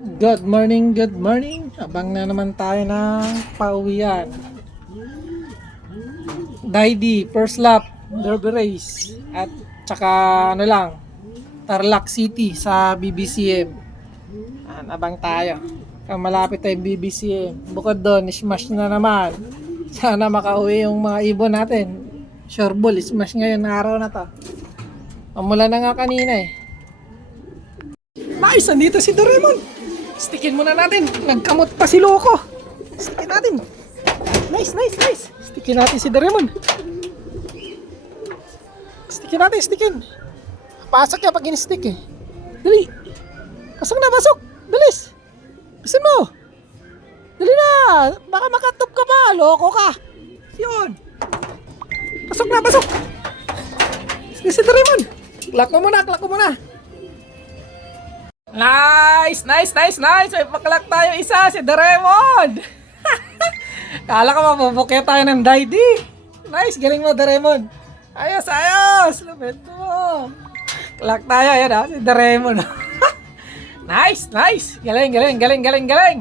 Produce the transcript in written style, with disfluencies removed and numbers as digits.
Good morning, good morning. Abang na naman tayo ng pauwian. Daidi, first lap, derby race. At tsaka Tarlac City sa BBCM. Abang tayo. Malapit tayong BBCM. Bukod doon, smash na naman. Sana makauwi yung mga ibon natin. Sure ball, smash ngayon na araw na to. Umulan na nga kanina eh. Nice! Andito si Doraemon! Stickin muna natin. Nagkamot pa si Loco. Stickin natin. Nice, nice, nice. Stickin natin si Doraemon. Stickin natin, stickin. Pasok yan pag in-stick eh. Dali. Pasok na, pasok. Bilis. Bisin mo. Dali na. Baka makatop ka pa. Loko ka. Yun. Pasok na, pasok. Si Doraemon. Klak mo muna, klak mo muna. Nice! Nice, nice, nice! May paklak tayo isa, si Doraemon! Kala ko mabubukya tayo ng Daidi. Nice, galing mo Doraemon. Ayos, ayos! Lapit mo. Klak tayo, ayan ha, si Doraemon. Nice, nice! Galing, galing, galing, galing, galing!